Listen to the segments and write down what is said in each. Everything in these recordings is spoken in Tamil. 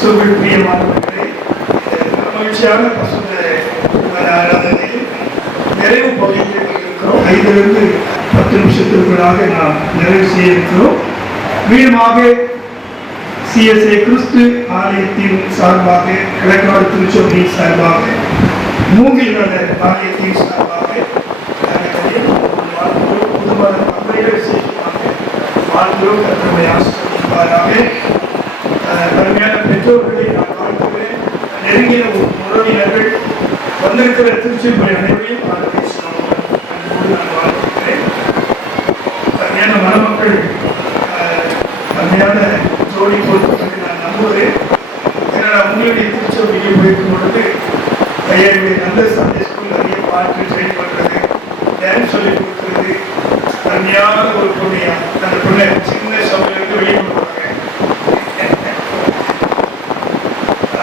கிறிஸ்துவில் பிரியமானவர்களே, மகிழ்ச்சியான பசுந்த ஆராதனையில் நிறைவு பகுதியில் இருக்கிறோம். 5 to 10 நிமிஷத்திற்குள்ளாக நாம் நிறைவு செய்ய இருக்கிறோம். மீண்டுமாக CSA கிறிஸ்து ஆலயத்தின் சார்பாக, கிழக்காடு திருச்சபையின் சார்பாக, மூங்கில் நல ஆலயத்தின் சார்பாக புதுமத மக்கள் விசேஷமாக வாழ்ந்தோம். கர்த்தரை ஆசீர்வதிப்பாராக. கடுமையான பெற்றோர்களை நான் வாழ்த்துகிறேன். நெருங்கிய உறவினர்கள் வந்திருக்கிற திருச்செந்தூர் அனைவரையும் நான் வாழ்த்துகிறேன். கடுமையான மணமக்கள் கடுமையான ஜோடி கொடுத்து நான் நம்புகிறேன். ஏன்னா உங்களுடைய திருச்செந்தூருக்கு போயிருக்கும் பொழுது பையனுடைய நல்ல சண்டே ஸ்கூல் நிறைய பாட்டு ட்ரெயின் பண்ணுறது, டான்ஸ் சொல்லி கொடுக்குறது, கடுமையான ஒரு பொண்ணையா அந்த பொண்ணை சின்ன சபையிலிருந்து வெளியே கொண்டு வராங்க.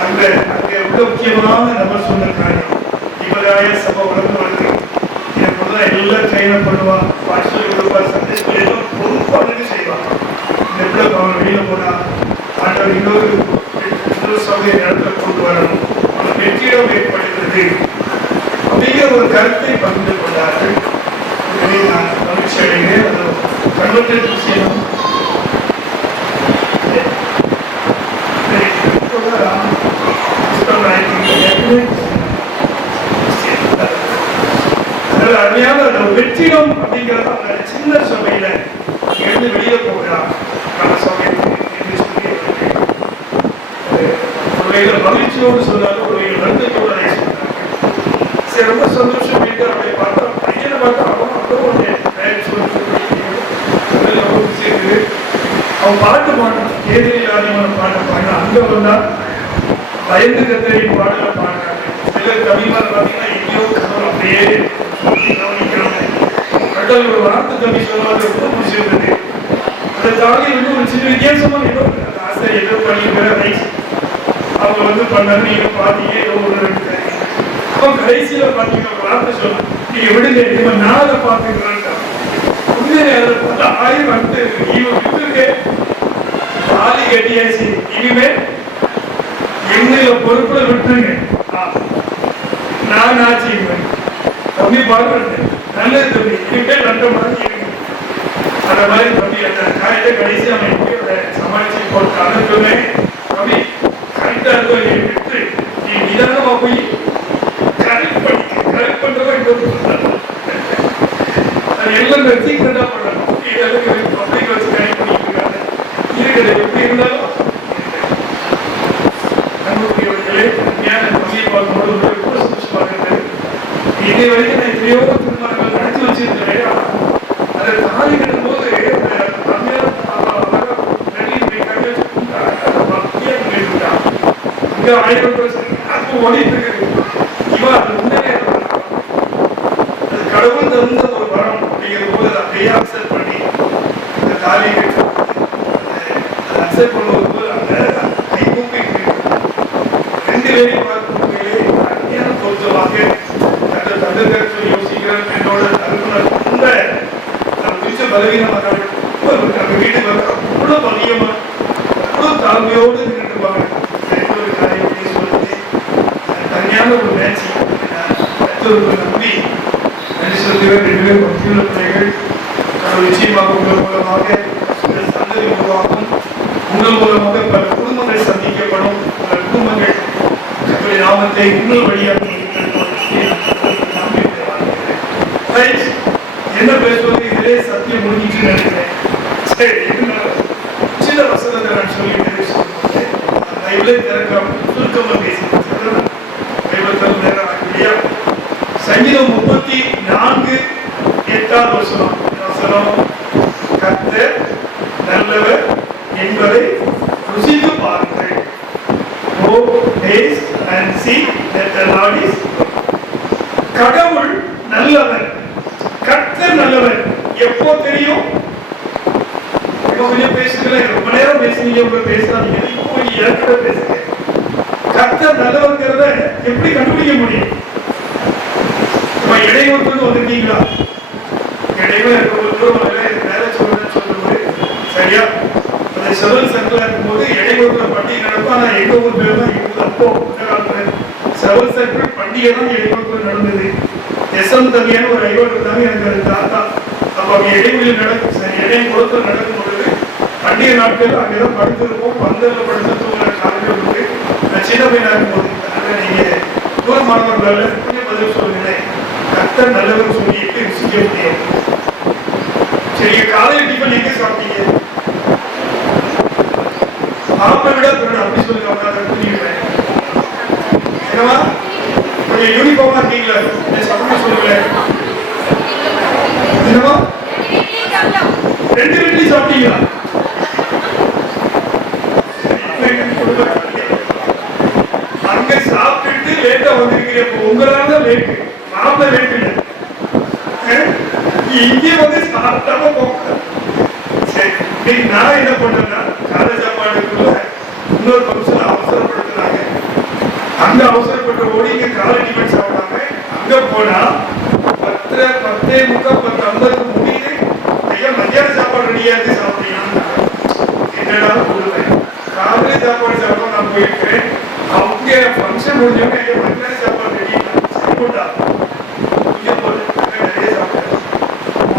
அங்கே உள்ள முக்கியமான நபர் சொன்ன காரியம், இவராய சபை வளர்ந்து வருது. என் பொண்ணு எல்லாம் ட்ரெயினர் பண்ணுவான், பாட்டு சொல்லி கொடுப்பார், சண்டே ஸ்கூல் ஏதோ பொறுப்பானது செய்வான். இந்த பிள்ளை அவன் வெளியில் போனால் ஆண்டவர் இன்னொரு சபையை இடத்துல கொண்டு வரணும், அவன் வெற்றிடம் ஏற்படுகிறது அப்படிங்கிற ஒரு கருத்தை பகிர்ந்து கொண்டார்கள். எனவே நான் மகிழ்ச்சி அடைகிறேன். அது கன்வெர்டட் விஷயம். அருமையான வெற்றிடம் அப்படிங்கிறது அந்த சின்ன சபையில எழுந்து வெளியே போகிறார். நம்ம சபைக்கு ஒரு மகிழ்ச்சியோடு சொன்னாலும் ஒரு வருத்தத்தோடு சொன்னாங்க. சரி, ரொம்ப சந்தோஷம். வீட்டு அப்படி பார்த்தா பையனை பார்த்தா அவன் பாட்டு பாடுறான், ஏதிரில் ஆதிமான பாட்டை பாடினா அங்க வந்தா பயந்து கத்தரின் பாடல பாடுறாங்க. சிலர் கவிமார் பார்த்தீங்கன்னா எங்கேயோ கதவு அப்படியே கவனிக்கிறாங்க. கடல் ஒரு வார்த்தை கவி சொன்னாலும் ரொம்ப பிடிச்சிருந்தது. அந்த தாலி ஒரு சின்ன வித்தியாசமான ஏதோ ஆசிரியர் ஏதோ பண்ணிக்கிற அவங்க பண்ணாரு. நீங்க பாத்தீங்க ஏதோ ஒரு அவன் கடைசியில பாத்தீங்கன்னா ஒரு வார்த்தை சொன்னான், நீங்க விடுங்க இவன் நாளை பாத்துக்கிறான். தாலி கட்டியாச்சு, இனிமே எங்க பொறுப்புல விட்டுருங்க, நான் ஆச்சு தம்பி பாடுறது நல்லது தம்பி, இனிமே நல்ல மாதிரி இருக்கு. அந்த மாதிரி தம்பி அந்த காயத்தை கடைசி அவன் எப்படி சமாளிச்சு போட்டு அனுப்புமே. தம்பி கரெக்டா இருக்க விட்டு நீ நிதானமா போய் கரெக்ட் பண்றதா எல்லாம் சீக்கிரட்டா பண்றாங்க. பப்ளிக் வச்சு கனெக்ட் பண்ணிட்டு இருக்காங்க. இருக்கிறது எப்படி இருந்தாலும் நண்பர்களே பள்ளியை பார்க்கும்போது ரொம்ப சந்தோஷமாக இருந்தது. இதே வரைக்கும் நான் எத்தனையோ திருமணங்கள் நடத்தி வச்சிருக்கிறேன். அதை தாலி கட்டும் போது இங்க 1000% ஓடிட்டு இருக்கு. இவன் அது முன்னே கடவுள் தந்த ஒரு வரம் அப்படிங்கிற போது அதை அப்படியே அக்செப்ட் பண்ணி இந்த தாலியை கட்டி அதை அக்செப்ட் பண்ணுவது போது அந்த கை கூப்பி 2 பேரையும் பார்க்கும்போது அந்நியான பொருத்தமாக தங்கள் தண்டகத்தை யோசிக்கிற என்னோட தருணர் ரொம்ப நம்ம பிடிச்ச பலவீனமாக நம்ம வீட்டுக்கு வர அவ்வளோ பலியமா அவ்வளோ தாழ்மையோடு நின்றுப்பாங்க. ஒரு காரியத்தை சொல்லுது தனியான ஒரு மேட்ச் நம்பி பிள்ளைகள் நிச்சயமாக உங்கள் மூலமாக சந்ததி உருவாகும். உங்கள் மூலமாக பல குடும்பங்கள் சந்திக்கப்படும். பல குடும்பங்கள் தங்களுடைய நாமத்தை உங்கள் வழியாக என்ன பேசுவது, இதிலே சத்தியம் முடிஞ்சிட்டு நினைக்கிறேன். சரி, சில வசனத்தை நான் சொல்லி பைபிளை திறக்காம சுருக்கமாக பேசினேன். நேரம் இல்லையா? சங்கீதம் 34:8 வசனம், கர்த்தர் நல்லவர் என்பதை ருசித்து பாருங்கள். Go taste and see that the Lord is good. கடவுள் நல்லவர், கர்த்தர் நல்லவர். எப்போ தெரியும்? கொஞ்சம் பேசுகிறேன், ரொம்ப நேரம் பேசுறீங்க, பேசாதீங்க, இப்போ கொஞ்சம் ஏற்கனவே பேசுங்க. கர்த்தர் நல்லவர்கிறத எப்படி கண்டுபிடிக்க முடியும்? இடையூறு வந்திருக்கீங்களா? இடையில வேலை சொல்றேன்னு சொல்லும்போது சரியா அந்த செவல் சர்க்கிளா இருக்கும்போது இடைவெளியில் பண்டிகை நடக்கும். ஆனா எங்க ஊர் பேர் தான் இருக்குது. அப்போ அந்த காலத்துல செவல் சர்க்கிள் பண்டிகை தான் இடைவெளியில் நடந்தது. எஸ்எம் தம்பியான ஒரு ஐவர் இருந்தாங்க எனக்கு அது தாத்தா. அப்ப அவங்க இடைவெளியில் நடக்கும் இடையும் குளத்தில் நடக்கும் பொழுது பண்டிகை நாட்கள் அங்கேதான் படுத்திருப்போம். பந்தல்ல படுத்து தூங்குற காலங்கள் வந்து சின்ன பையனா இருக்கும்போது நீங்க தூரமானவர்களால கொஞ்சம் பதில் சொல்லுங்களேன். கர்த்தர் நல்லவர் சொல்லி எப்படி ருசிக்க முடியும்? சரி, காலையில் டிஃபன் எங்க சாப்பிட்டீங்க? ஆப்பை விட அப்படி சொல்லுங்க. அதை புரியுங்களேன். என்னவா கொஞ்சம் யூனிஃபார்மா இருக்கீங்களா? சத்தமா சொல்லுங்களேன். என்னவா 2 இட்லி சாப்பிட்டீங்களா? அங்க சாப்பிட்டு லேட்டா வந்திருக்கிறேன். உங்களால லேட்டு, மாப்பிள்ள லேட்டு இல்லை. இங்கே வந்து சாப்பிட்டாம போக. சரி, நான் என்ன பண்றேன்னா காலை சாப்பாடுக்குள்ள இன்னொரு ஃபங்க்ஷன் அவசரப்படுத்துறாங்க. அங்க அவசரப்பட்டு ஓடி இங்க காலை டிஃபன் சாப்பிடாம அங்க போனா 10:30 10:50 முடியுது. ஐயா மத்தியான சாப்பாடு ரெடியா இருந்து சாப்பிட்டீங்கன்னா என்னடா கொடுப்பேன். காலை சாப்பாடு சாப்பிட நான் போயிருக்கேன். அவங்க ஃபங்க்ஷன் முடிஞ்சோடனே ஐயா மத்தியான சாப்பாடு ரெடி போட்டா இங்க போல நிறைய சாப்பிட்டேன்.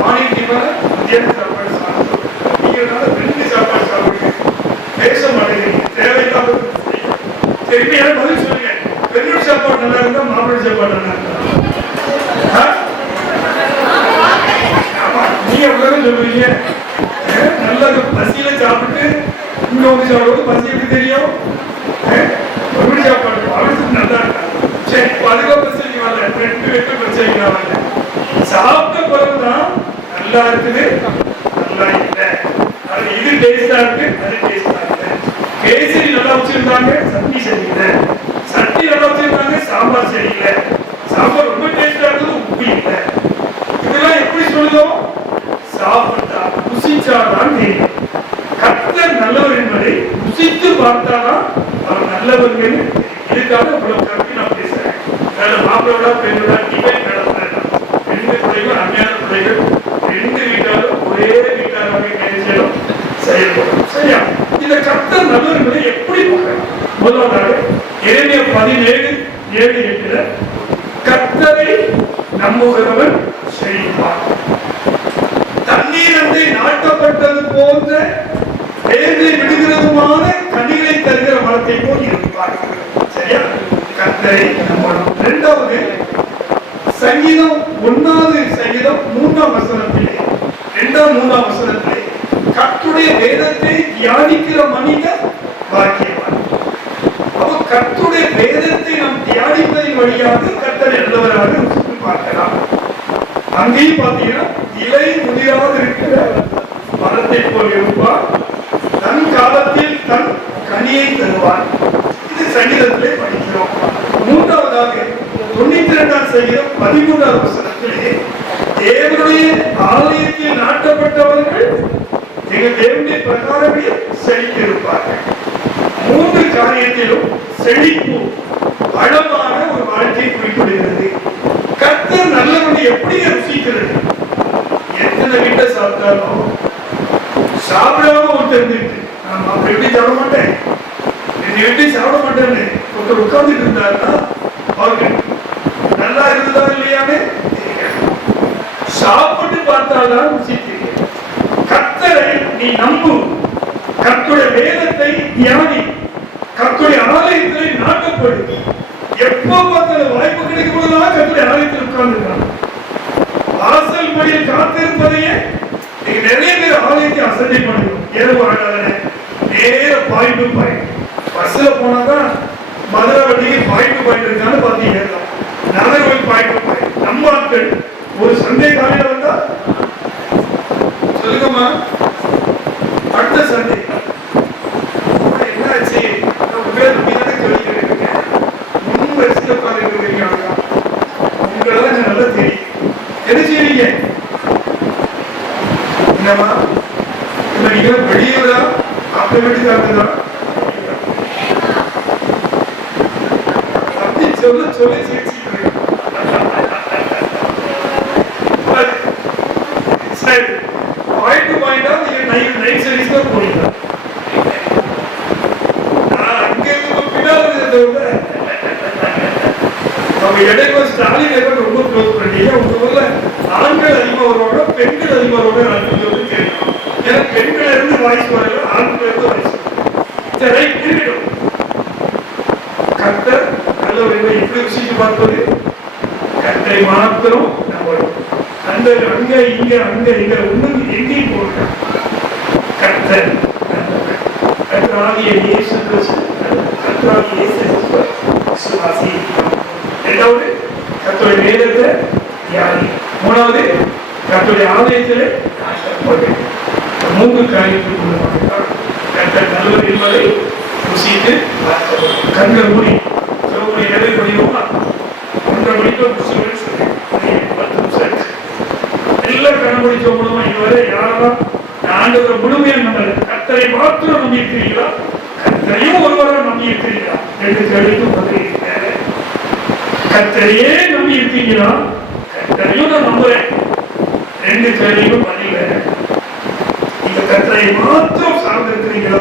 மார்னிங் டிஃபன் மத்தியான சாப்பாடு சாப்பிட்டு நீங்களால 2 சாப்பாடு சாப்பிடுங்க. பேச மாட்டேங்கிறீங்க. தேவையில்லாத திரும்பி யாரும் பதில் சொல்லுங்க. பெண்ணோட சாப்பாடு நல்லா இருந்தா மாப்பிள்ளை சாப்பாடு நல்லா இருந்தா நீங்க அப்படிதான் சொல்லுவீங்க. நல்லா பசியில சாப்பிட்டு இன்னொரு சாப்பிடுவது பசி எப்படி தெரியும்? ஒரு சாப்பாடு அவளுக்கு நல்லா இருக்கா. சரி, அதுக்கு பிரச்சனை வரல. 2 பேருக்கு பிரச்சனை வரல. சாப்பிட்ட பிறகுதான் நல்லா இருக்குது, நல்லா இல்லை. அது இது டேஸ்டா இருக்கு, அது டேஸ்டா இல்லை. கேசரி நல்லா வச்சிருந்தாங்க, சட்னி சரியில்லை. சட்னி நல்லா வச்சிருந்தாங்க, சாம்பார் சரியில்லை. சாம்பார் ரொம்ப டேஸ்டா இருந்தது, உப்பு இல்லை. இதெல்லாம் எப்படி சொல்லுதோம்? சாப்பிட்டா ருசிச்சாதான் தெரியும். கர்த்தர் நல்லவர் என்பதை ருசித்து பார்த்தாதான் அவர் நல்லவர்கள். இதுக்காக இவ்வளவு கருத்து நான் பேசுறேன். மாப்பிளோட பெண்ணோட டிபேட் நடத்துறேன். 2 பிள்ளைகள் அஞ்ஞான பிள்ளைகள், 2 வீட்டாரும் ஒரே வீட்டாராக நினைச்சாலும் செயல்படும். சரியா? இந்த கர்த்தர் நல்லவர்களை எப்படி பார்க்கலாம்? முதலாவதாக எரேமியா 17:7-8 கர்த்தரை நம்புகிறவன் செழிப்பான். தண்ணீர் அண்டை நாட்டப்பட்டது போன்ற வேர்வை விடுகிறதுமான கனிகளை தருகிற மரத்தை போல் இருப்பார். சரியா? கர்த்தரை நம்பணும். 2வது சங்கீதம் 1வது சங்கீதம் 3ஆம் வசனத்திலே 2ஆம் 3ஆம் வசனத்திலே கர்த்தருடைய வேதத்தை தியானிக்கிற மனிதன் பாக்கியவான். அப்ப கர்த்தருடைய வேதத்தை நாம் தியானிப்பதின் வழியாக கர்த்தரை நல்லவராக ருசித்து பார்க்கலாம். அங்கேயும் பார்த்தீங்கன்னா இலை முதிராது இருக்கிற மரத்தை போல் இருப்பார், தன் காலத்தில் தன் கனியை தருவார். இது சங்கீதத்திலே படிக்கிறோம். 3வதாக 92ஆம் சங்கீதம் 13ஆம் வசனத்திலே தேவனுடைய ஆலயத்தில் நாட்டப்பட்டவர்கள் எங்கள் தேவனுடைய பிரகாரமே செழித்திருப்பார்கள். 3 காரியத்திலும் செழிப்பு வளமான ஒரு வாழ்க்கை குறிப்பிடுகிறது. கர்த்தர் நல்லவனை எப்படி ருசிக்கிறது? எத்தனை வீட்டை சாப்பிட்டாலும் சாப்பிடாம ஒருத்தர் இருந்துட்டு நான் அப்படி எப்படி சாப்பிட மாட்டேன், எப்படி சாப்பிட மாட்டேன்னு ஒருத்தர் உட்கார்ந்துட்டு இருந்தாருன்னா அவருக்கு நல்லா இருந்ததா இல்லையான்னு சாப்பிட்டு பார்த்தால்தான் ருசி தெரியும். கர்த்தரை நீ நம்பு, கர்த்தருடைய வேதத்தை தியானி, கர்த்தருடைய ஆலயத்திலே நாட்டப்படு. எப்போ பார்த்தாலும் வாய்ப்பு கிடைக்கும் போதெல்லாம் கர்த்தருடைய ஆலயத்தில் உட்கார்ந்துருக்காங்க. வாசல் படியில் காத்திருப்பதையே நீங்க நிறைய பேர் ஆலயத்தை அசட்டை பண்ணுவோம். ஏதோ ஆடாத நேர பாயிண்ட் டு பாயிண்ட். பஸ்ல போனாதான் மதுரை வண்டிக்கு பாயிண்ட் டு பாயிண்ட் இருக்கான்னு பார்த்து ஏறலாம். நகர்வல் பாயிண்ட் டு பாயிண்ட். நம்ம ஆட்கள் ஒரு சண்டே காலையில வந்தா சொல்லுங்கம்மா அடுத்த சண்டே என்னாச்சு உங்களை சொல்லிக்கிறீங்க. 3 வருஷத்துல உட்கார்ந்து இருக்கிறீங்க. உங்களெல்லாம் நல்லா தெரியும். என்ன செய்வீங்க? என்னமா நீங்க வெளியூரா அப்படி வீட்டுக்காரங்க அப்படி சொல்ல சொல்லி சிரிச்சுட்டு சரி பாயிண்ட் டு பாயிண்டா நீங்க நைட் சர்வீஸ் தான் போறீங்க. இடையில ஸ்டாலின் ரொம்ப க்ளோஸ் பண்ணிட்டீங்க. உங்க ஊர்ல ஆண்கள் அதிகமா வருவாங்க, பெண்கள் அதிகமா வருவாங்க. நான் கேட்கணும், ஏன்னா பெண்கள் இருந்து வாய்ஸ் வரல, ஆண்கள் இருந்து வாய்ஸ் சரி இருக்கட்டும். கர்த்தர் நல்லவர்களை எப்படி ருசிச்சு பார்ப்பது? கர்த்தரை மாத்திரம் நம்பணும். அந்த அங்க இங்க ஒண்ணு எங்கேயும் போடுங்க. கர்த்தர் கர்த்தராகிய இயேசு கிறிஸ்து, கர்த்தராகிய இயேசு கிறிஸ்து விசுவாசி. இரண்டாவது கர்த்தருடைய வேதத்தை தியானி. மூணாவது கர்த்தருடைய ஆலயத்திலே போட்டு. மூன்று காரியத்துக்கு கர்த்தர் நல்லவர் என்பதை ருசித்து கண்கள் மூடி எதை முடியுமா 1.5 மணிக்கு சொல்லி 10 நிமிஷம் எல்லாம் கண்ண முடிச்ச மூலமா இதுவரை யாரெல்லாம் ஆண்டவரை முழுமையா நம்பல, கர்த்தரை மாத்திரம் நம்பி இருக்கிறீங்களா, கர்த்தரையும் ஒருவராக நம்பி இருக்கிறீங்களா என்று கேள்விக்கு பதில். கர்த்தரையே நம்பி இருக்கீங்களா, கர்த்தரையும் நான் நம்புறேன், 2 கேள்விக்கும் பதில் வேற. இந்த கர்த்தரை மாத்திரம் சார்ந்து இருக்கிறீங்களா,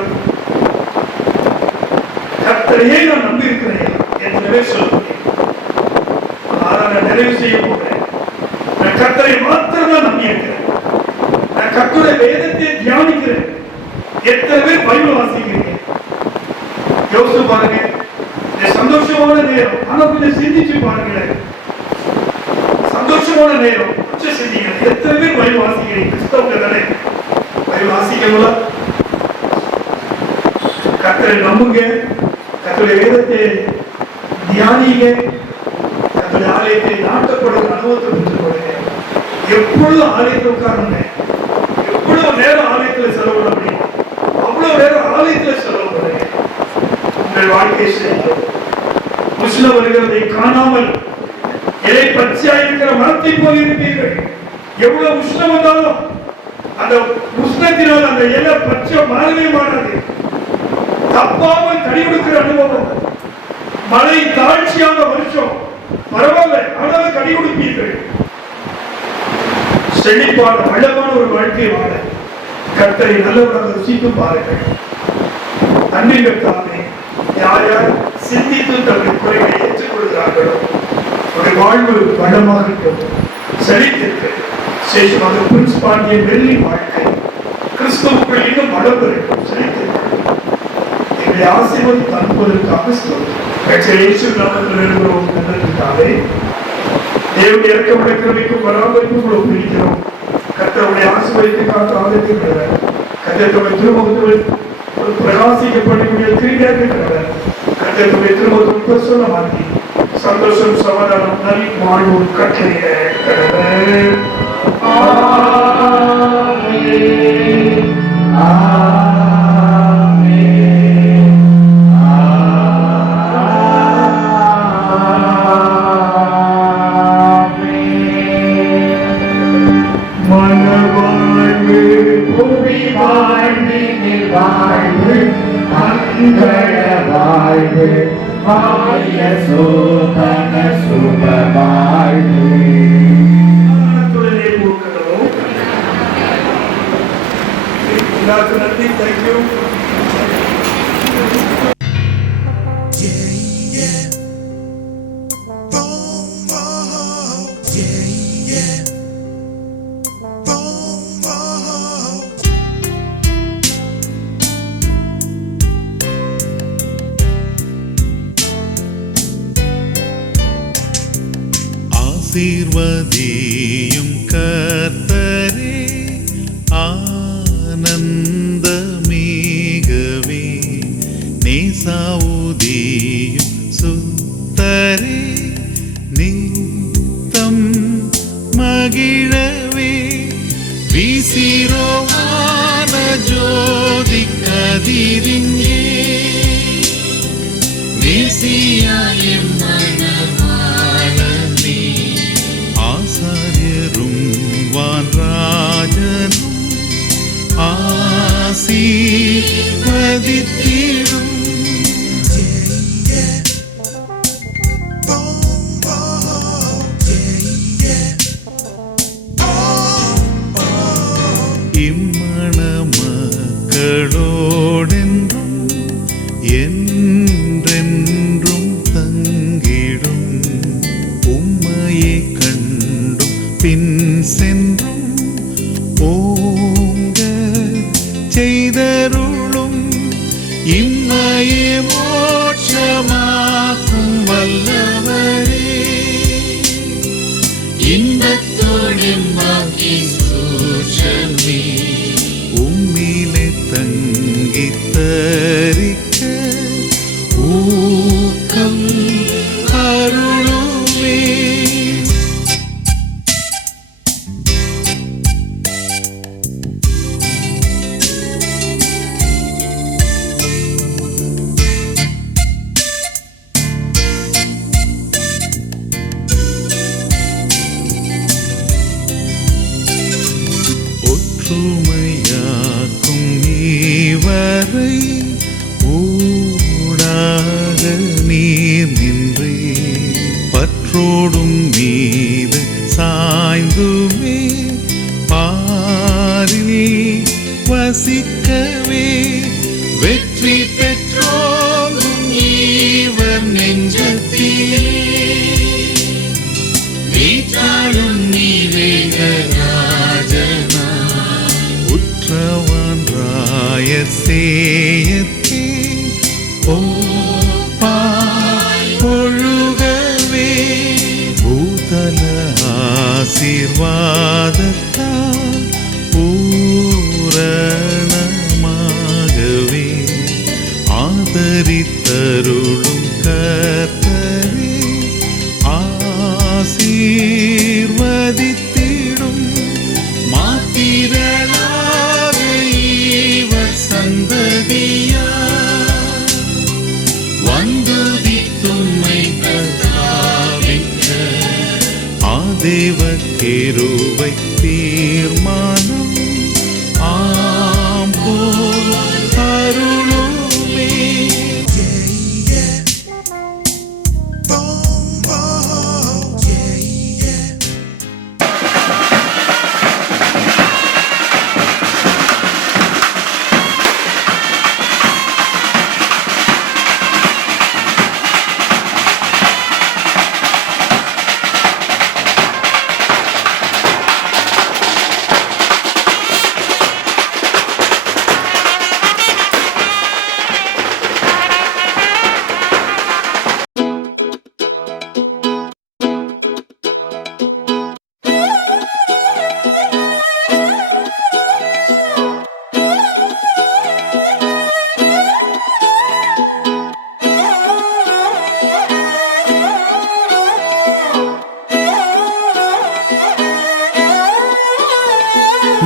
கர்த்தரையே நான் நம்பி இருக்கிறேன் என்று சொல்ல முடியும். நான் நிறைவு செய்ய போகிறேன். நான் கர்த்தரை மாத்திரம் தான் நம்பி இருக்கிறேன். நான் கர்த்தருடைய வேதத்தை தியானிக்கிறேன். எத்தனை பேர் பைபிள் வாசிக்கிறீங்க? யோசிச்சு பாருங்க. இந்த சந்தோஷமான நேரம், ஆனா கொஞ்சம் சிந்திச்சு பாருங்களேன். சந்தோஷமான நேரம் கொஞ்சம் சிந்திங்க. எத்தனை பேர் பைபிள் வாசிக்கிறீங்க? கிறிஸ்தவங்க தானே, பைபிள் வாசிக்கணும்ல. கர்த்தரை நம்புங்க, கர்த்தருடைய வேதத்தை தியானிங்க, கர்த்தருடைய ஆலயத்தை நாட்டப்படுற அனுபவத்தை பெற்றுக்கொள்ளுங்க. எப்பொழுதும் ஆலயத்தில் உட்காருங்க, எவ்வளவு நேரம் ஆலயத்தில் செலவிட முடியும் அவ்வளவு நேரம் ஆலயத்தில் செலவு பண்ணுங்க. உங்கள் வாழ்க்கை செய்யும். உஷ்ணம் வருகிறதை காணாமல் இலை பச்சையா இருக்கிற மரத்தை போல் இருப்பீர்கள். எவ்வளவு உஷ்ணம் வந்தாலும் அந்த உஷ்ணத்தினால் அந்த இலை பச்சை மாறவே மாறாது. தப்பாமல் கனி கொடுக்கிற அனுபவம். மழை தாழ்ச்சியான வருஷம் பரவாயில்ல, ஆனால் கனி கொடுப்பீர்கள். செழிப்பான வளமான ஒரு வாழ்க்கை வாழ கர்த்தரை நல்லவராக ருசித்து பாருங்கள். அன்பிற்காக யார் யார் சிந்தித்து தங்கள் குறைகளை ஏற்றுக்கொள்கிறார்களோ அவருடைய வாழ்வு வளமாக செழித்திருக்கு. சேஷமாக பிரின்ஸ் பாண்டிய வெள்ளி வாழ்க்கை கிறிஸ்துவுக்குள் இன்னும் வளம் பெறட்டும், செழித்திருக்கு. எங்களை ஆசீர்வதித்து அனுப்புவதற்காக நல்லதுக்காகவே தேவனுடைய இறக்க கிருபைக்கும் பராமரிப்பும் ஒப்புவிக்கிறோம். கர்த்தருடைய ஆசீர்வாதத்துக்காக ஆதரிக்கிறவர், கர்த்தருடைய திருமுகத்தில் பிரகாசிக்கப்படக்கூடிய கிரியாக்கிறவர், கர்த்தருடைய திருமுகத்தை சொல்ல மாற்றி சந்தோஷம் சமாதானம் நலி வாழ்வு கட்டளையிட நன்றி. தேங்க்யூ. ஆசீர்வதியும் கர்த்தரே ஆனந்தமேகவே நேசாவுதியும் சுத்தரே நித்தம் மகிழவே வீசிரோவான ஜோதி கதிரிங்கே நேசியாயம் வான்ராஜனும் ஆசீர்வதித்திடும். இம்மண மக்களோடென்றும் என்றென்றும் தங்கிடும் செய்தருளும் இம்மையே மோட்சமாக்கும் வல்லவரே இன்பத்தோடிம்பாக்கி சூட்சமே உம்மிலே தங்கித் தரிக்க ஊக்கம் அருளுமே ஒற்றுமையாக்கும் நீவரை ஊடாக நீர் நின்றே பற்றோடும் மீது சாய்ந்துமே பாரில் வசிக்கவே வெற்றி பெற்றோங்கும் இவர் நெஞ்சத்திலே வீட்டாளும் நீவேகராஜனா உற்றவான் ராயசேயத்தே ஒழுகவே பூதல ஆசீர்வாதத்தால் பூரணமாகவே ஆதரித்தருளும் கர்த்தரே ஆசீர்வதித்திடும் மாத்திரளாக இவர் சந்ததியா வந்துதித்தும்மை கர்த்தாவிக்க ஆதேவ கிருபை தீர்மானம் ஆம் போல் அருளுமே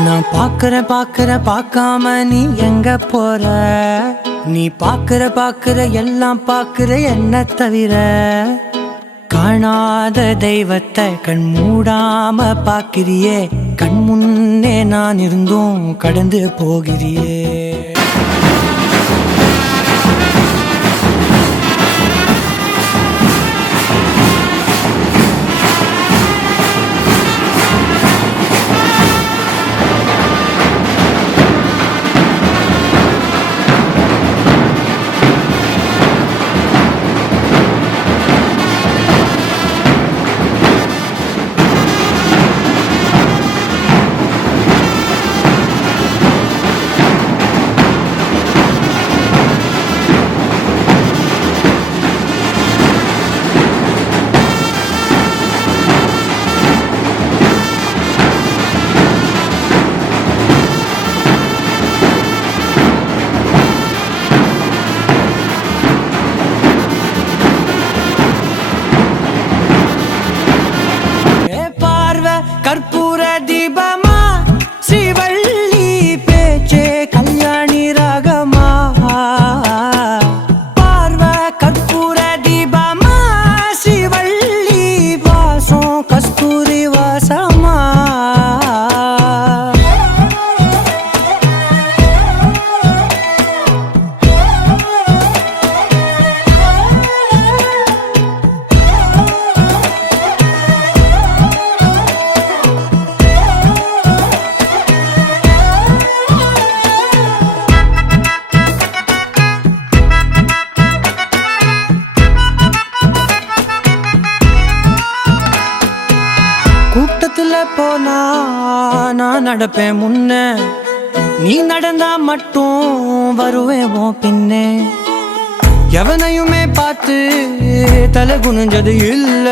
நான் பார்க்காம நீ எங்க போற நீ பார்க்கிற எல்லாம் பார்க்கிற என்ன தவிர காணாத தெய்வத்தை கண் மூடாம பார்க்கிறியே கண் முன்னே நான் இருந்தும் கடந்து போகிறியே கற்பூர தீபமா ஸ்ரீவள்ளி பேச்சே கல்யாணி ராகமா பார்வ கற்பூர தீபமா ஸ்ரீவள்ளி வாசம் கஸ்தூரி வாசமா கூட்டத்துல போனா நான் நடப்பேன் முன்ன நீ நடந்தா மட்டும் வருவேன் உன் பின்னே எவனையுமே பார்த்து தலை குனிஞ்சது இல்ல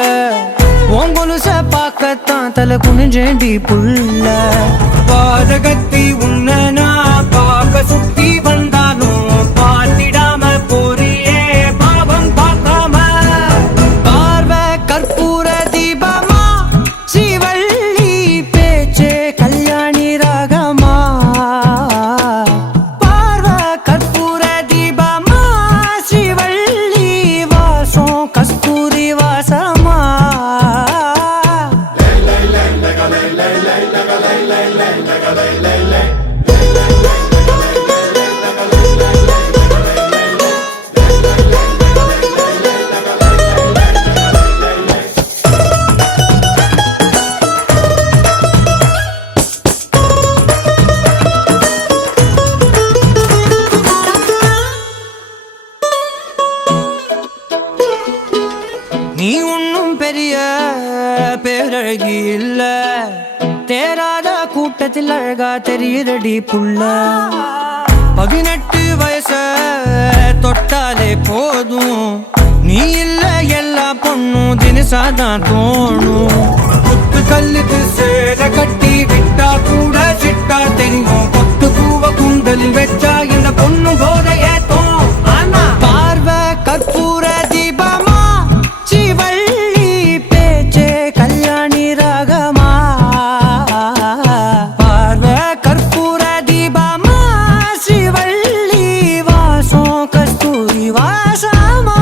உன் கொலுச பார்க்கத்தான் தலை குனிஞ்சேண்டி புள்ள பாதகத்தி உன்ன நான் பார்க்க சுத்தி வந்தாலும் பார்த்திடாம போறியே பாவம் பார்க்காம பார்வை கற்பூர தீபமா ஸ்ரீவள்ளி பேச்சே கல்யாணி ராகமா பார்வை கற்பூர தீபமா ஸ்ரீவள்ளி வாசம் கஸ்தூரி வாசமா நீ ஒன்னும் பெரிய பேரழகி இல்ல தேராத கூட்டத்தில் அழகா தெரியுதடி புள்ள 18 வயச தொட்டாலே போதும் நீ இல்ல எல்லா பொண்ணும் தினசாதான் தோணும் குத்து கல்லுக்கு சேர கட்டி விட்டா கூட சிட்டா தெரியும் கொத்து பூவ குந்தலில் வச்சா இந்த பொண்ணும் போத ஏத்தோம் ஆனா பார்வை கற்பூர தீபமா ஸ்ரீவள்ளி பேச்சே கல்யாணி ராகமா பார்வை கற்பூர தீபமா ஸ்ரீவள்ளி வாசம் கஸ்தூரி வாசமா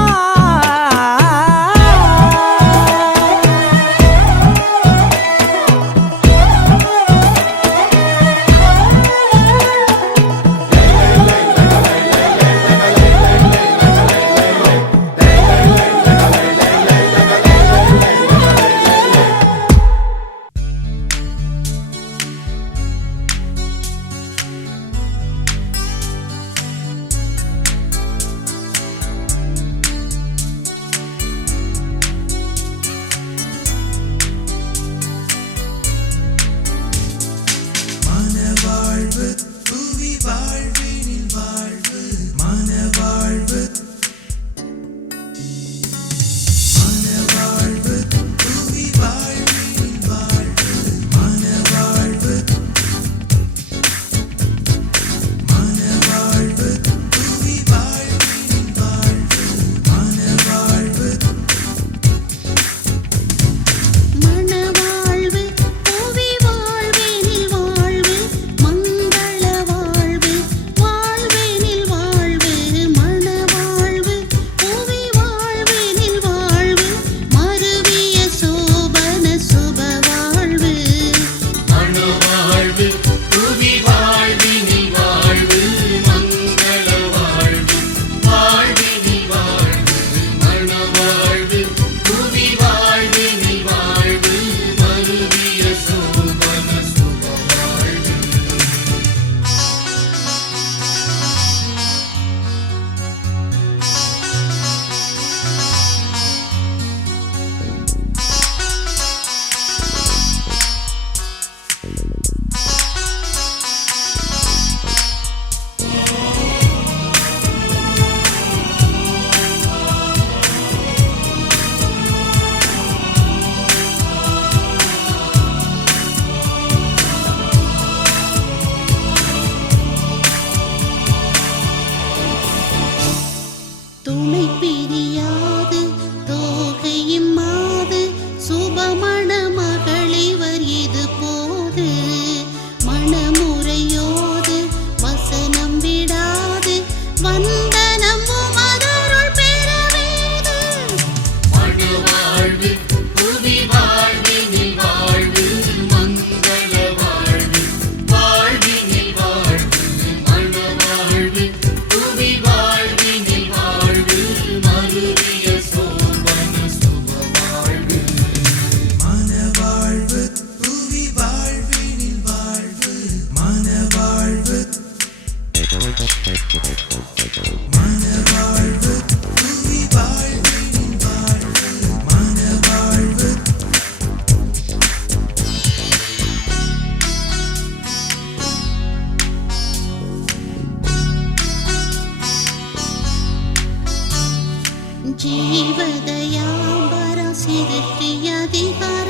ಜೀವದಯಾಂಬರ ಸಿರುಷ್ಟಿಯ ಅಧಿಕಾರ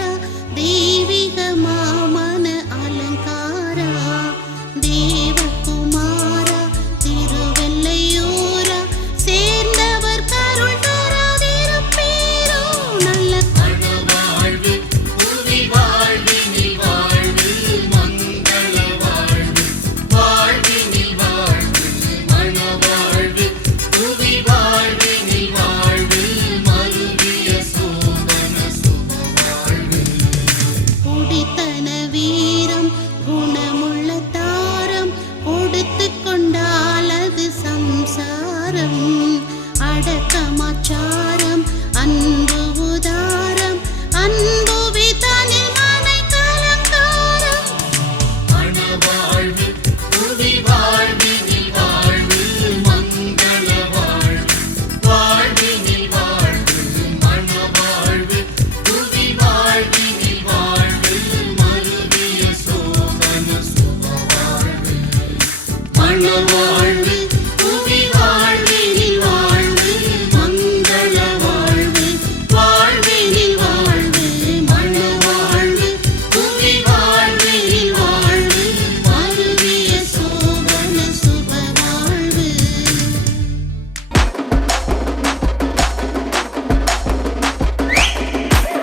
ದೈವಿಕ ಮಾಮನ ಅಲಂಕಾರ தேவகுமார திருவெல்லையூர சேர்ந்தவர் கருள் தராதிருப்பீரோ நல்ல வாழ்வு புவி வாழ்வினில் வாழ்வு மங்கள வாழ்வு வாழ்வினில் வாழ்வு மன வாழ்வு புவி வாழ்வினில் வாழ்வு மருவிய சோபன சுப வாழ்வு குடித்தன வீரம் குணமுள்ள தாரம் கொடுத்து கொண்டாலது சம்சாரம் அடக்கமாச்சாரம் அன்பு உதாரம் அன்பு விதனில் மனை கலங்காரம் மன வாழ்வு புவி வாழ்வினில் வாழ்வு மங்கள வாழ்வு வாழ்வினில் வாழ்வு மன வாழ்வு புவி வாழ்வினில் வாழ்வு மருவிய சோபன சுப வாழ்வு மன வாழ்வு புவி வாழ்வினில் வாழ்வு மங்கள வாழ்வு வாழ்வினில் வாழ்வு மன வாழ்வு புவி வாழ்வினில் வாழ்வு மருவிய சோபன சுப வாழ்வு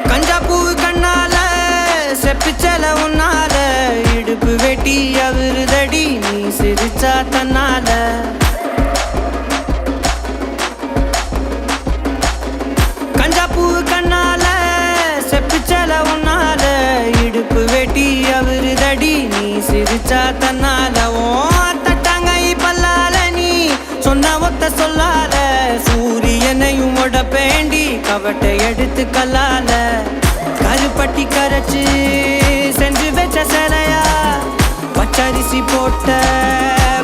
கஞ்சா பூவு கண்ணால செப்பிச்சல உன்னால இடுப்பு வெட்டி அவருதடி நீ சிரிச்சா தன்னால கஞ்சா பூவு கண்ணால செப்பிச்சல உன்னால இடுப்பு வெட்டி அவருதடி நீ சிரிச்சா தன்னால ஓ தட்டாங்கை பல்லால நீ சொன்ன ஒத்த சொல்லால சூரியனையும் உடப்பேண்டி கவட்டை எடுத்து கல்லால கருப்பட்டி கரைச்சு செஞ்சு வச்ச சிலையா பச்சரிசி போட்ட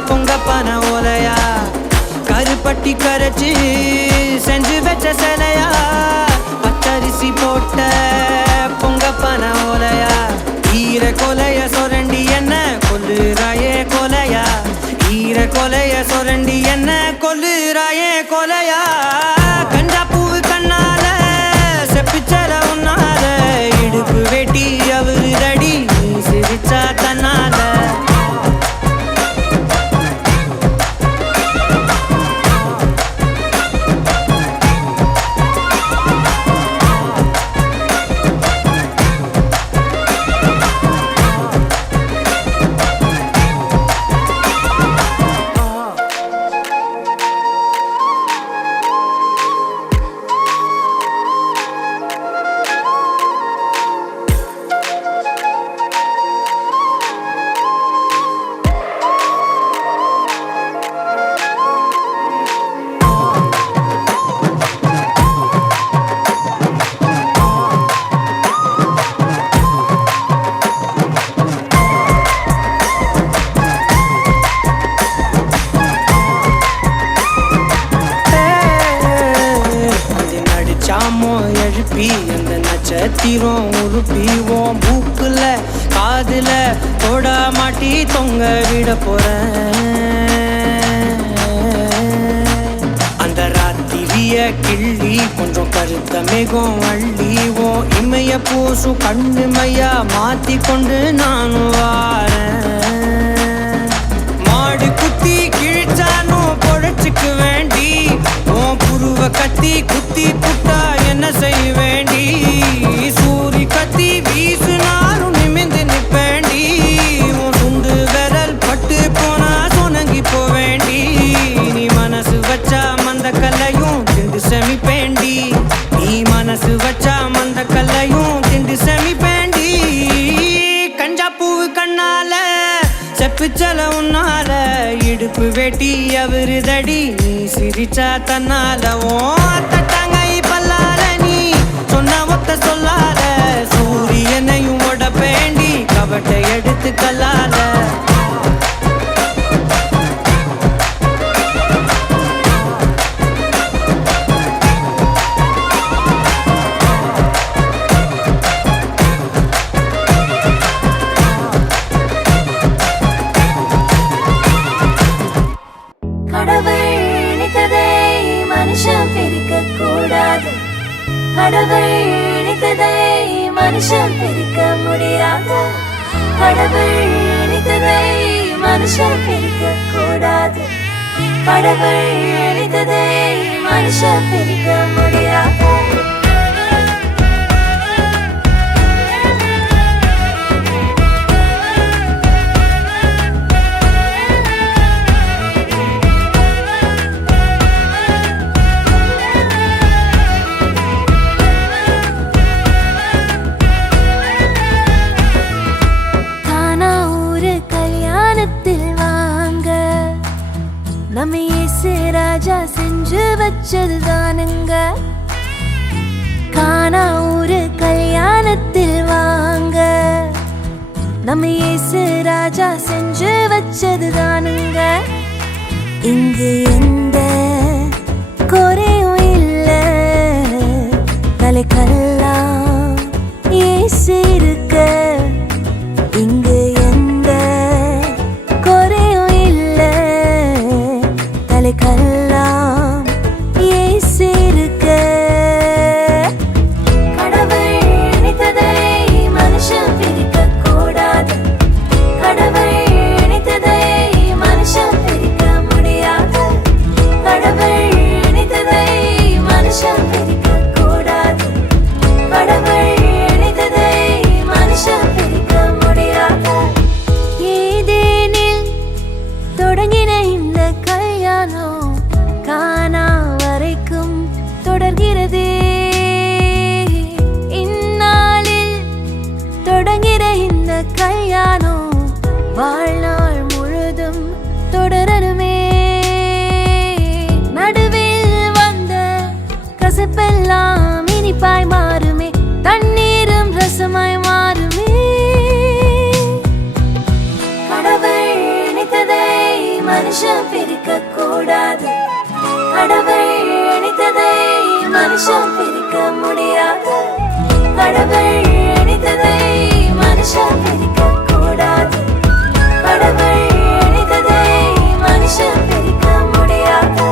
பொங்கப்பான ஓலையா கருப்பட்டி கரைச்சு செஞ்சு வச்ச சிலையா பச்சரிசி போட்ட பொங்கப்பான ஓலையா ஈர கொலைய சொரண்டி என்ன கொல்லுறாயே கொலையா ஈர கொலைய சொரண்டி என்ன கொல்லுறாயே கொலையா கஞ்சா பூவு கண்ணால செப்பிச்சல உன்னால இடுப்பு வெட்டி அவருதடி நீ சிரிச்சா தன்னால எழுப்பி அந்த நட்சத்திரம் உருப்பிவோம் மூக்குல காதுல தொட மாட்டி தொங்க விட போறேன் அந்த ராத்திரிய கிள்ளி கொஞ்சம் கருத்த மேகம் அள்ளிவோம் இமைய பூசும் கண்ணுமையா மாத்தி கொண்டு நானும் வாரேன் மாடு குத்தி கிழிச்சானும் பொழைச்சுக்கு வேண்டி உன் புருவ கத்தி குத்தி புட்டா என்ன செய்ய வேண்டி சூரி கத்தி வீசுனாலும் நிமிந்து நிப்பேண்டி உன் சுண்டு விரல் பட்டு போனா சொனங்கி போவேண்டி நீ மனசு வச்சா மந்த கல்லையும் திண்டு செமிப்பேண்டி நீ மனசு வச்சா மந்த கல்லையும் திண்டு செமிப்பேண்டி கஞ்சா பூவு கண்ணால செப்பிச்சல உன்னால இடுப்பு வெட்டி அவருதடி நீ சிரிச்சா தன்னால ஓ தட்டாங்கை பல்லால நீ சொன்ன ஒத்த சொல்லால சூரியனையும் உடப்பேண்டி கவட்டை எடுத்து கல்லால கடவுள் நினைத்ததை மனுஷன் பிரிக்க கூடாது கடவுள் இணைத்ததை மனுஷன் பிரிக்க முடியாது. கடவுள் இணைத்ததை மனுஷன் பிரிக்க கூடாது. கடவுள் இணைத்ததை மனுஷன் பிரிக்க முடியாது. நம்ம இயேசு ராஜா செஞ்சு வச்சதுதானுங்க. கானா ஊரு கல்யாணத்தில் வாங்க. நம்ம இயேசு ராஜா செஞ்சு வச்சதுதானுங்க. இங்கு எந்த குறையும் இல்ல. தலைக்கெல்லாம் இயேசு இருக்க. இங்கு கல்லாம் இயேசு இருக்க. கடவுள் இணைத்ததை மனுஷன் பிரிக்க கூடாது. கடவுள் இணைத்ததை மனுஷன் பிரிக்க முடியாது. கடவுள் இணைத்ததை மனுஷன் பிரிக்க கூடாது. கடவுள் இணைத்ததை மனுஷன் பிரிக்க முடியாது. ஏதேனில் தொடங்கின இந்த கானா வரைக்கும் தொடர்கிறது. இந்நாளில் தொடங்கிற இந்த கல்யாணம் வாழ்நாள் முழுதும் தொடரணுமே. நடுவில் வந்த கசப்பெல்லாம் இனிப்பாய் மாறுமே. தண்ணீரும் ரசமாய் மாறுமே. கடவுள் இணைத்ததை மனுஷன் பிரிக்க கூடாது. கடவுள் இணைத்ததை மனுஷன் பிரிக்க முடியாது. கடவுள் இணைத்ததை மனுஷன் பிரிக்க கூடாது. கடவுள் இணைத்ததை மனுஷன் பிரிக்க முடியாது.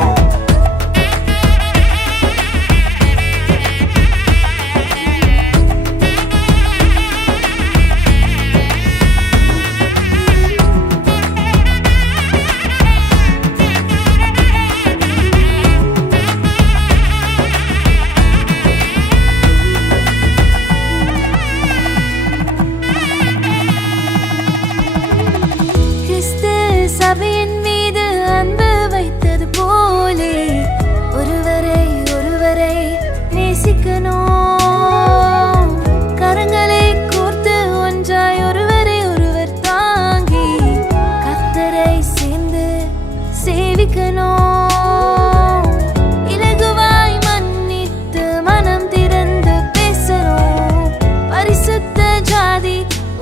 சபையின் மீது அன்பு வைத்தது போலே ஒருவரை ஒருவரை நேசிக்கணும். கரங்களை கோர்த்து ஒன்றாய் ஒருவரை ஒருவர் தாங்கி கர்த்தரை சேர்ந்து சேவிக்கணும். இலகுவாய் மன்னித்து மனம் திறந்து பேசணும். பரிசுத்த ஜாதி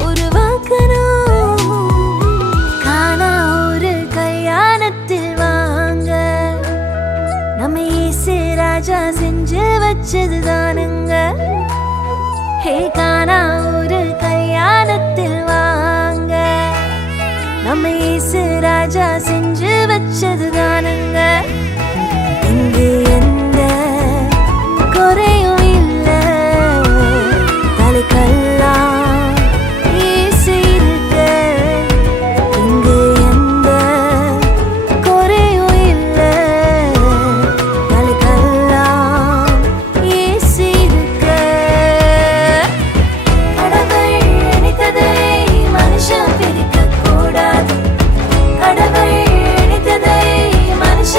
உருவாக்கணும். நம்ம இயேசு ராஜா செஞ்சு வச்சதுதானுங்க. ஹே கானா ஒரு கல்யாணத்தில் வாங்க. நம்ம இயேசு ராஜா செஞ்சு வச்சதுதானுங்க. இங்கு எந்த குறையும் இல்ல. தலைக்கெல்லாம் இயேசு இருக்க. இங்கு எந்த குறையும் இல்ல. தலைக்கெல்லாம் இயேசு இருக்க. கடவுள் இணைத்ததை மனுஷன் பிரிக்க கூடாது. கடவுள் இணைத்ததை மனுஷன்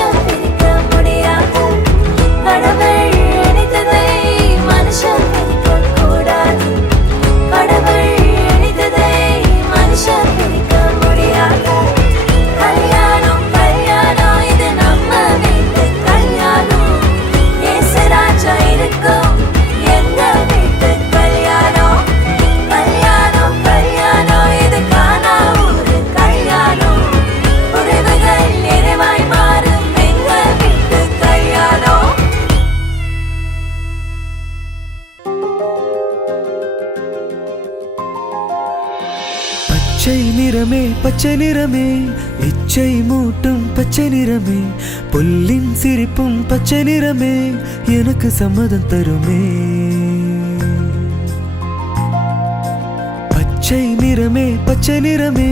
பச்சை நிறமே, இச்சை மூட்டும் பச்சை நிறமே, புல்லின் சிரிப்பும் பச்சை நிறமே, எனக்கு சம்மதம் தருமே. பச்சை நிறமே பச்சை நிறமே,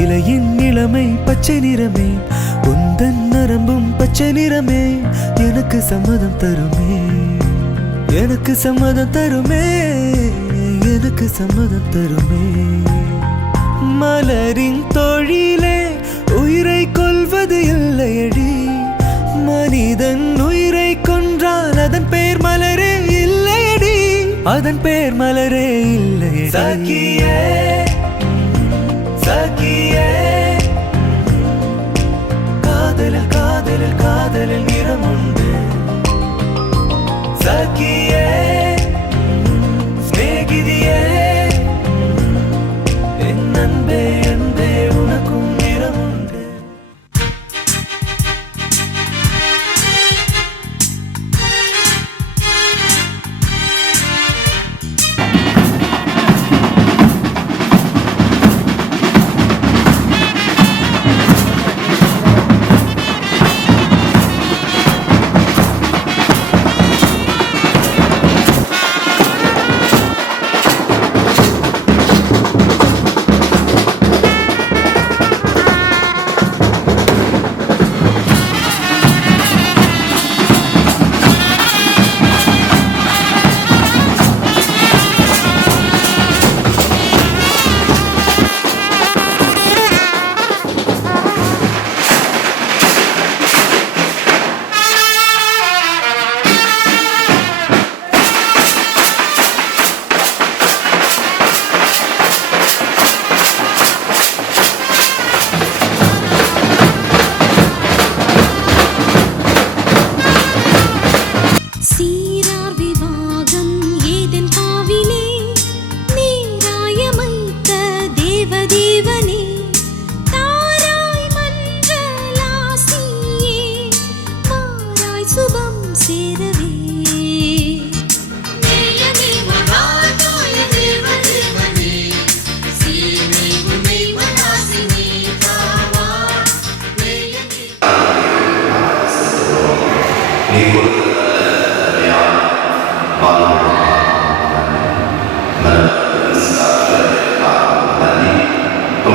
இலையின் இளமை பச்சை நிறமே, உந்தன் நரம்பும் பச்சை நிறமே, எனக்கு சம்மதம் தருமே. எனக்கு சம்மதம் தருமே, எனக்கு சம்மதம் தருமே. மலரின் தோழிலே உயிரை கொல்வது இல்லையடி, மனிதன் உயிரை கொன்றால் அதன் பெயர் மலரே இல்லையடி, அதன் பெயர் மலரே இல்லையடி. சகியே சகியே, காதலில் காதலில் காதலில் நிறம் உண்டு. சகியே ஸ்நேகிதியே, என் அன்பே அன்பே உனக்கும் நிறம் உண்டு. சீரார் விவாகம் ஏதென் காவிலே, நீராயமைத்த தேவதேவனே, தாராய் மன்றலாசியே, மாறாய் சுபம் சேரவே. நேயமே மகாதோய தேவதேவனே, சீமை உன்னை மனாசினே தாவா. நேயமே ஓ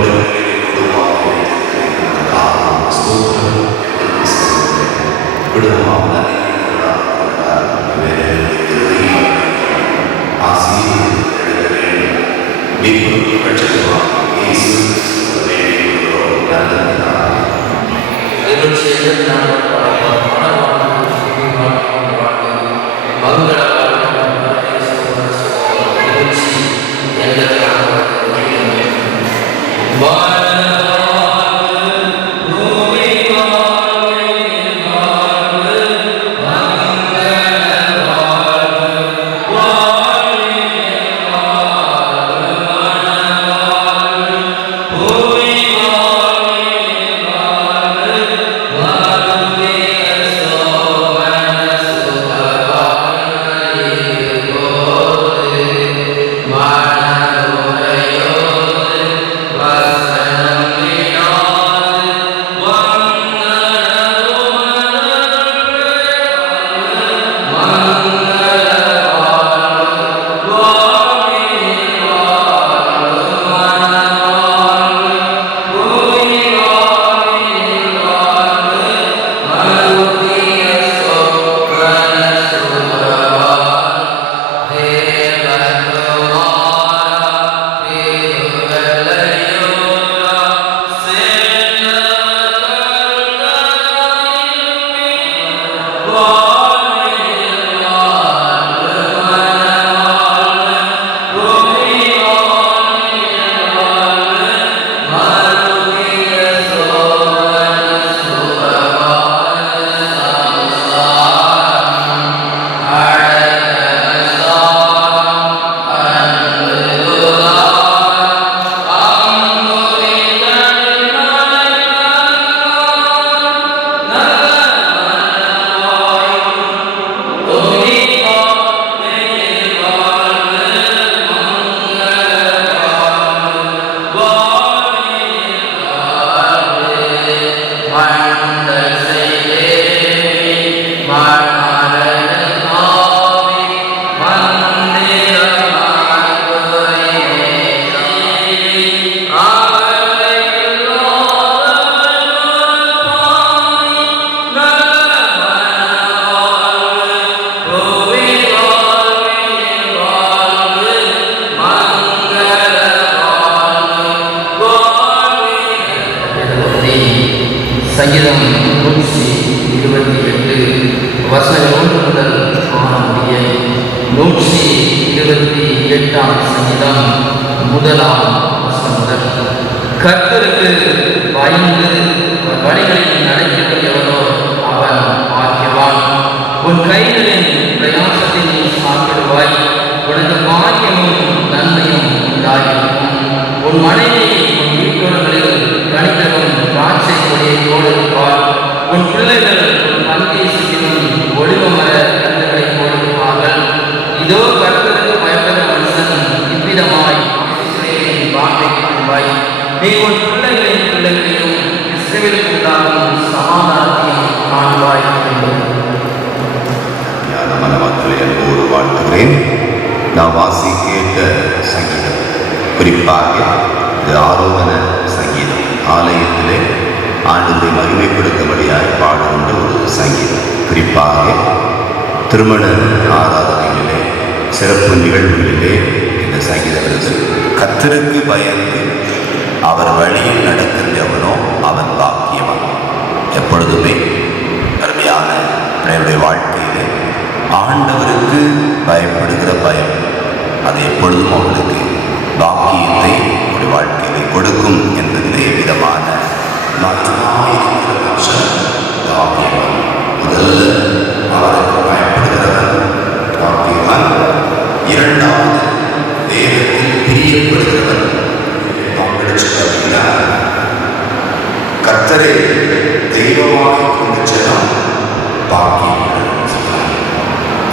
வசனம் 1 முதல் 6 முடிய 128 சங்கீதம் 1ஆம் வசனம் முதல். கர்த்தருக்கு பயந்து வழிகளில் நடக்கிறவனோ அவன் பாக்கியவான். உன் கைகளின் பிரயாசத்தில் நீ சாப்பிடுவாய், உனக்கு பாக்கியமும் நன்மையும் உண்டாயிருக்கும். உன் மனைவி உன் வீட்டோடுகளில் கணிதமும் திராட்சை கொடியை போடுவாள். உன் பிள்ளைகள் உன் தந்தை சுற்றிலும் ஒளிவமர கருத்துக்களை போடுவார்கள். இதோ கர்த்தருக்கு பயப்பட மனுஷன் இவ்விதமாய் இஸ்ரவேலின் வாக்கை காண்பாய். நீ உன் பிள்ளைகளின் பிள்ளைகளையும் இஸ்ரவேலுக்கு உண்டாகும் சமாதானத்தையும் காண்பாய் என்பது. ஞானமான மக்களை அன்போடு வாழ்த்துகிறேன். நான் வாசி கேட்ட சங்கீதம் குறிப்பாக இது ஆரோகண சங்கீதம். ஆலயத்திலே ஆண்டவரை மகிமைப்படுத்தும்படியாய் பாடுகின்ற ஒரு சங்கீதம். குறிப்பாக திருமண ஆராதனைகளிலே சிறப்பு நிகழ்வுகளிலே இந்த சங்கீதம் இருக்கிறது. கர்த்தருக்கு பயந்து அவர் வழியில் நடக்கின்றவனோ அவன் பாக்கியவன். எப்பொழுதுமே அருமையான என்னுடைய வாழ்க்கையிலே ஆண்டவருக்கு பயப்படுகிற பயம் அது எப்பொழுதும் அவர்களுக்கு பாக்கியத்தை ஒரு வாழ்க்கையிலே கொடுக்கும் என்பதிலே விதமான மாற்றமாயிருக்கிற மனுஷன் பாக்கியவன். முதல்ல அவருக்கு பயப்படுகிறவன் பாக்கியவன். இரண்டாவது தேவத்தில் பிரியப்படுகிறவன். அப்படின்னா கர்த்தரை தெய்வமாக கொண்டு செல்லும் பாக்கியம்.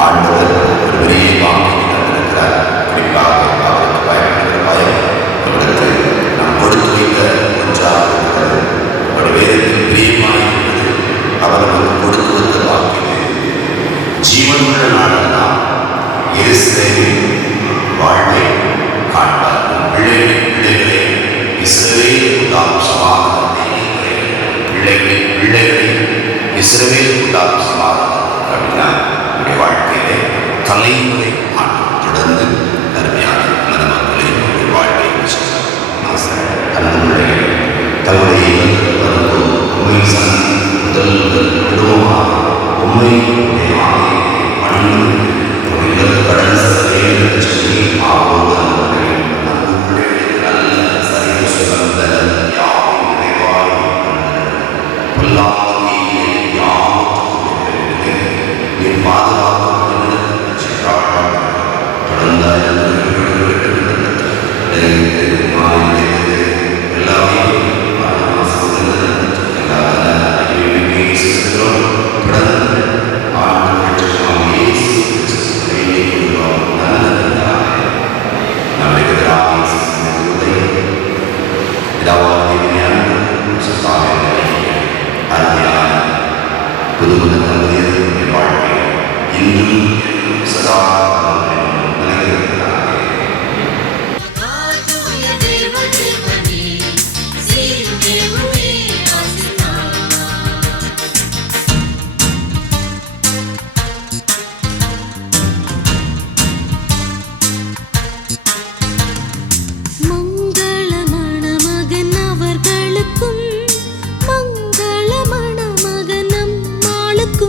ஆண்டவர் ஒரு பெரிய பாக்கியம் தந்திருக்கிறார். குறிப்பாக அவருக்கு பயப்படுகிற பயம் அவருக்கு நாம் கொடுத்து வைத்த ஒன்றாக இருக்கிறது. ஒரு வேதத்தில் பிரியமாக இருப்பது அவர்களுக்கு கொடுத்து வைத்த பாக்கியம். ஜீவனுள்ள நாளெல்லாம் இயேசுவின் வாழ்வை காண்பார்கள். பிள்ளைகளே இஸ்ரவேல் உண்டாகும் சமாதானத்தை பிள்ளைகளை இஸ்ரவேல் உண்டாகும் சமாதானம் அப்படின்னா நம்முடைய வாழ்க்கையிலே தலைமுறை தொடர்ந்து அருமையான மனமக்களை வாழ்வை அன்புடைய தன்னுடைய உண்மை முதல் குடும்பமாக உண்மையுடைய மண்ணு கடன் சொல்லி ஆவோது நல்ல சரிவு சுகந்த யாவும் நிறைவாய் பொல்லாமை என் பாதுகாப்பு புதுமுத தந்தையர் வாழ்க்கை இன்றும் சதா ஆத்துய தேவ தேவனே சீருமே ஆசினா மங்களமான மகன் அவர்களுக்கும் மங்களமான மகன் நம்மாளுக்கும்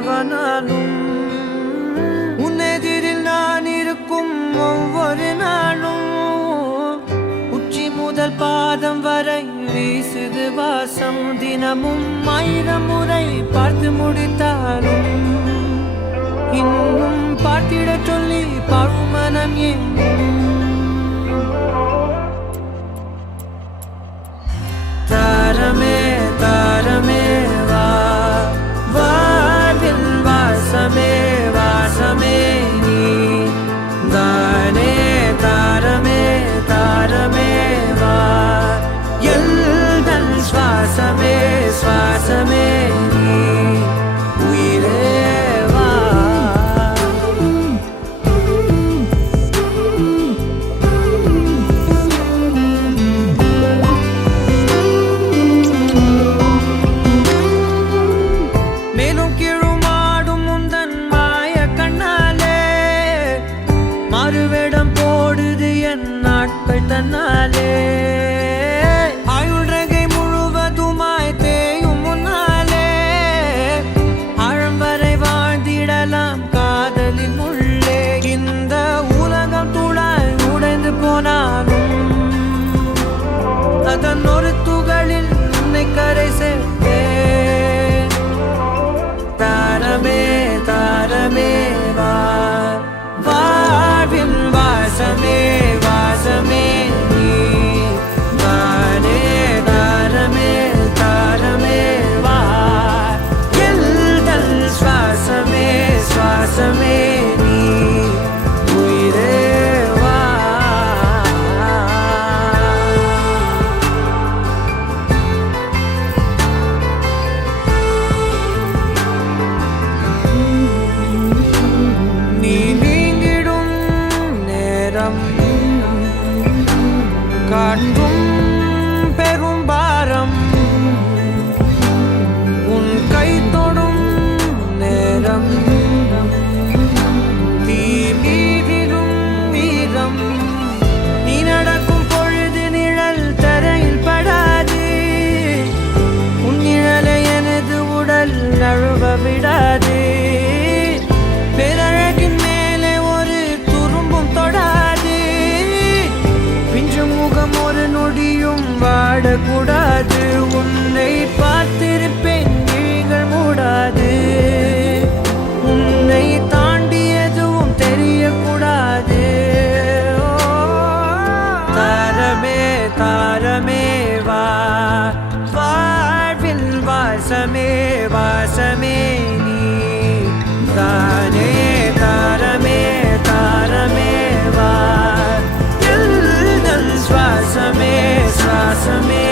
கனவனாலும் உன்னெதிரில் நான் இருக்கும் ஒவ்வொரு நாளும் உச்சி முதல் பாதம் வரை வீசுது வாசம் தினமும் 1000 முறை பார்த்து முடித்தாலும் இன்னும் பார்த்திட சொல்லி பழுமனம் ஏன் தாரமே தாரமே வா வாழ்வின் வாசமே வாசமே நீ தானே தாரமே தாரமே வா எல்தன் சுவாசமே சுவாசமே நீ உயிரே வா மேலும் கீழுமாடும் முந்தன் மாய கண்ணாலே மறுவேடம் போடுது என் நாட்கள் தன்னாலே ஆயுள்ரகை முழுவதுமாய் தேயும் முன்னாலே ஆழம் வரை வாழ்ந்திடலாம் காதலின் உள்ளே இந்த உலகம் துளாய் உடைந்து போனாலும் அதன் ஒரு துகளில் உன்னை கரை சேர்த்தேன் தாரமே தாரமே வா வாழ்வின் வாசமே வாசமே நீ தானே தாரமே தாரமே வா எல்தல் சுவாசமே சுவாசமே நீ உயிரே வா நீ நீங்கிடும் நேரம் காட்டும் பெரும் பாரம் உன் கை தொடும் நேரம் தீ மீதிடும் வீரம் நீ நடக்கும் பொழுது நிழல் தரையில் படாது உன் நிழலை எனது உடல் நழுவ விடாது பேரழகின் மேலே ஒரு துரும்பும் தொடாது பிஞ்சு முகம் ஒரு நொடியும் வாடக்கூடாது உன்னை பார்த்திருப்பேன் விழிகள் மூடாது உன்னை தாண்டி எதுவும் தெரியக்கூடாது ஓ, தாரமே தாரமே வா வாழ்வின் வாசமே வாசமே நீ தானே தாரமே தாரமே வா எல்தன் சுவாசமே சுவாசமே